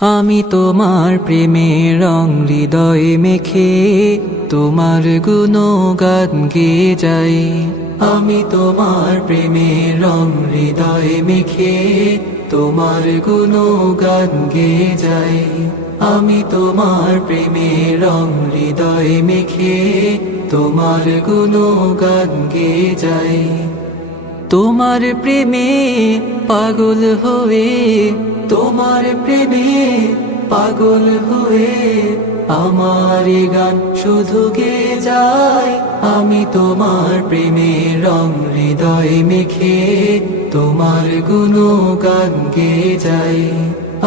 আমি তোমার প্রেমের রং হৃদয়ে মেখে তোমার গুণগান গেয়ে যাই। আমি তোমার প্রেমের রং হৃদয়ে মেখে তোমার গুণগান গেয়ে যাই। আমি তোমার প্রেমের রং হৃদয়ে মেখে তোমার গুণগান গেয়ে যাই। তোমার প্রেমে পাগল হয়ে, তোমার প্রেমে পাগল হয়ে আমার গান শুধু গেয়ে যায়। আমি তোমার প্রেমের রং হৃদয়ে মেখে তোমার গুণগান গেয়ে যাই।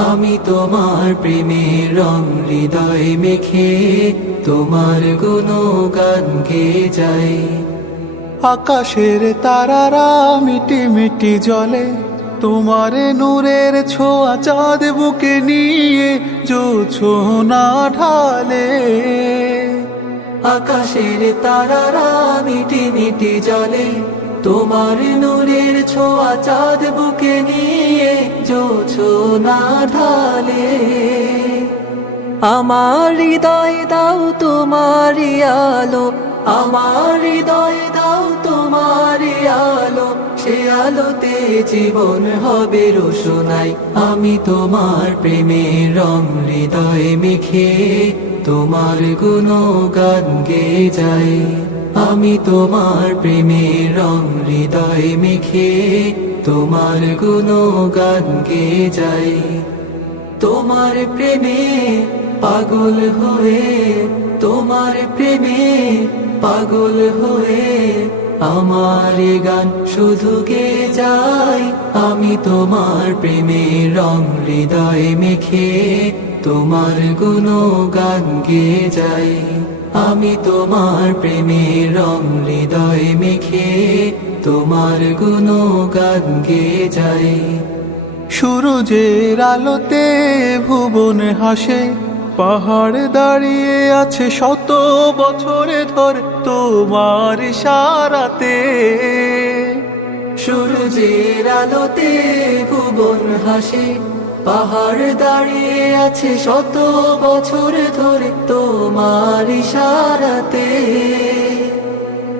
আমি তোমার প্রেমের রং হৃদয়ে মেখে তোমার গুণগান গেয়ে যাই। আকাশের তারারা মিটি মিটি জ্বলে, তোমার নূরের ছোঁয়া চাঁদ বুকে নিয়ে জোছনা ঢালে। আকাশের তারারা মিটি মিটি জ্বলে, তোমার নূরের ছোঁয়া চাঁদ বুকে নিয়ে জোছনা ঢালে। আমার হৃদয় দাও তোমারই আলো, আমার হৃদয় দাও তোমারই আলো, সে আলোতে জীবন হবে রোশনাই। আমি তোমার প্রেমের রং হৃদয়ে মেখে তোমার গুণগান গেয়ে যাই। আমি তোমার প্রেমের রং হৃদয়ে মেখে তোমার গুণগান গেয়ে যাই। তোমার প্রেমে পাগল হয়ে, তোমার প্রেমে পাগল হয়ে আমার গান শুধু গেয়ে যাই। আমি তোমার প্রেমের রং হৃদয়ে মেখে তোমার গুণগান গেয়ে যাই। আমি তোমার প্রেমের রং হৃদয়ে মেখে তোমার গুণগান গেয়ে যাই। সূরজের আলোতে ভুবন হাসে, পাহাড় দাঁড়িয়ে আছে শত বছরে ধরে তোমার ইশারাতে। সূরজের আলোতে ভুবন হাসে, পাহাড় দাঁড়িয়ে আছে শত বছর ধরে তোমার ইশারাতে।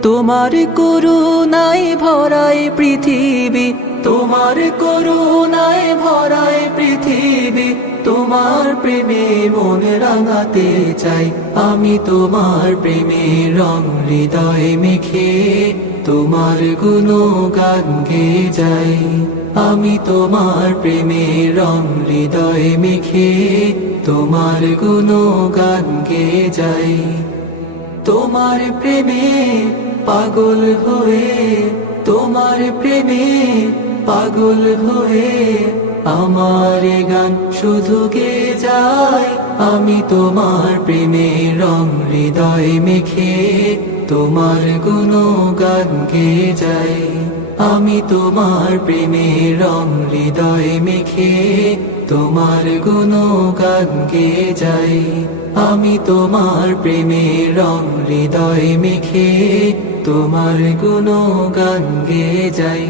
তোমার করুণায় ভরায় পৃথিবী, তোমার করুণায় ভরায় পৃথিবী, তোমার প্রেমে মন রাঙাতে চাই। আমি তোমার প্রেমের রং হৃদয়ে মেখে তোমার গুণগান গেয়ে যাই। আমি তোমার প্রেমের রং হৃদয়ে মেখে তোমার গুণগান গেয়ে যাই। তোমার প্রেমে পাগল হয়ে, তোমার প্রেমে পাগল হয়ে আমার গান শুধু গেয়ে যাই। আমি তোমার প্রেমের রং হৃদয়ে মেখে তোমার গুণগান গেয়ে যাই। আমি তোমার প্রেমের রং হৃদয়ে মেখে তোমার গুণগান গেয়ে যাই। আমি তোমার প্রেমের রং হৃদয়ে মেখে তোমার গুণগান গেয়ে যাই।